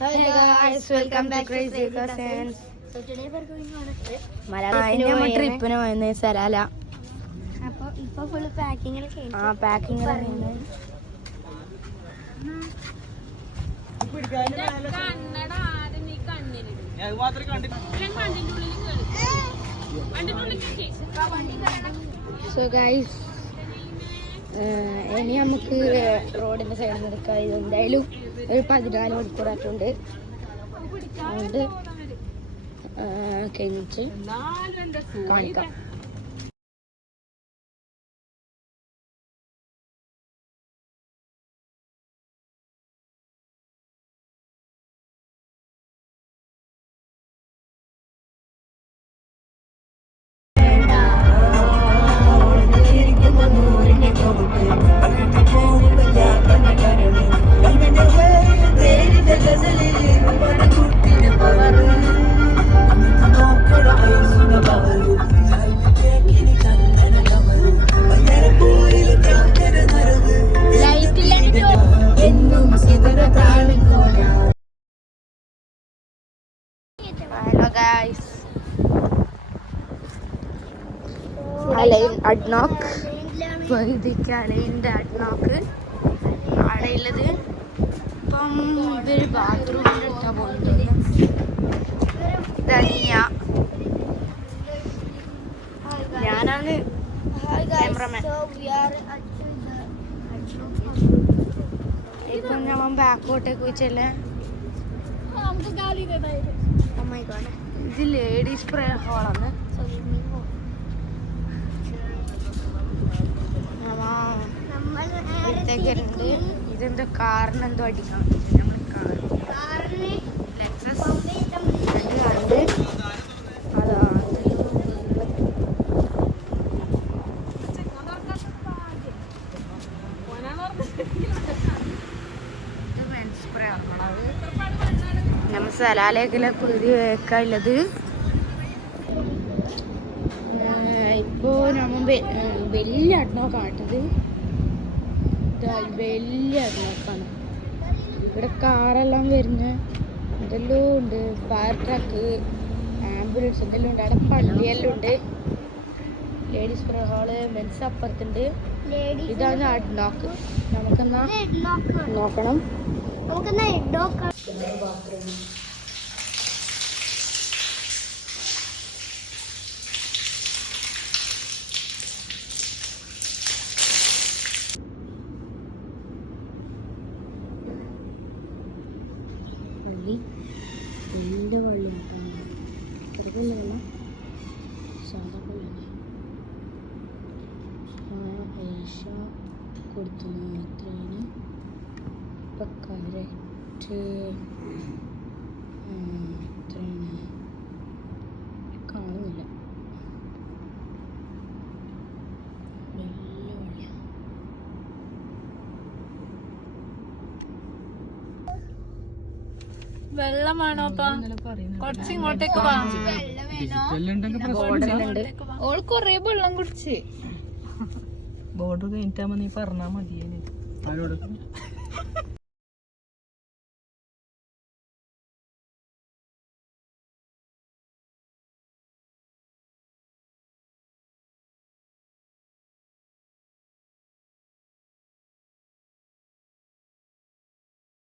Hey guys, welcome back to Crazy Cousins. So today we're going on a trip. ട്രിപ്പിന് പോയത് Salalah. അപ്പോൾ ഇപ്പോൾ full packing ഒക്കെ ഉണ്ട്. പാക്കിംഗ് സോ ഗൈസ്, ഇനി നമുക്ക് റോഡിന്റെ സൈഡിൽ നിൽക്കാം. ഇത് എന്തായാലും ഒരു 14 മണിക്കൂറായിട്ടുണ്ട്. അതുകൊണ്ട് കഴിഞ്ഞിട്ട് കാണിക്കാം. Hello guys, അലൈൻ അഡ്നോക്ക് വൈദിക്ക് അലൈൻ്റെ അഡ്നോക്ക് അവിടെയുള്ളത്. ഇപ്പം ഇവര് ബാത്റൂമിൻ്റെ അടുത്താ പോകുന്നത്. ധനിയ, ഞാനാണ് ക്യാമറമാൻ. ഇപ്പം ഞാൻ ബാക്കോട്ടേക്ക് വെച്ചല്ലേ. ഇത് ലേഡീസ് പ്രയർ ഹാളാണ്. ഇവിടത്തേക്കുണ്ട്. ഇതെന്തോ കാറിന് എന്തോ അടിക്കണം. നമ്മൾ സലാലേക്കുള്ള പുതിയ വേക്കാനുള്ളത്. ഇപ്പോൾ നമ്മൾ വലിയ അഡ്നോക്കാട്ടത്. വലിയ അഡ്നോക്കാണ്. ഇവിടെ കാറെല്ലാം വരുന്നത് ഇതെല്ലാം ഉണ്ട്. ഫയർ ട്രക്ക്, ആംബുലൻസ് എന്തെല്ലാം ഉണ്ട്. അവിടെ പള്ളിയെല്ലാം ഉണ്ട്. ലേഡീസ് പ്രയർ ഹാള്, മെൻസ് അപ്പുറത്തുണ്ട്. ഇതാണ് അഡ്നോക്ക്. നമുക്കെന്നാ നോക്കണം. വലിയ വെള്ളം ചെറുതല്ല, സാധാ വെള്ളം. പൈസ കൊടുത്തു എത്രയാണ് ഇപ്പം കറക്റ്റ് എത്രയാണ് കാണുന്നില്ല. വെള്ളമാണോ? കുറച്ച് ഇങ്ങോട്ടേക്ക് ഓള് കൊറേ വെള്ളം കുടിച്ച്. ബോർഡർ കഴിഞ്ഞിട്ടാകുമ്പോ നീ പറഞ്ഞാ മതിയേന്.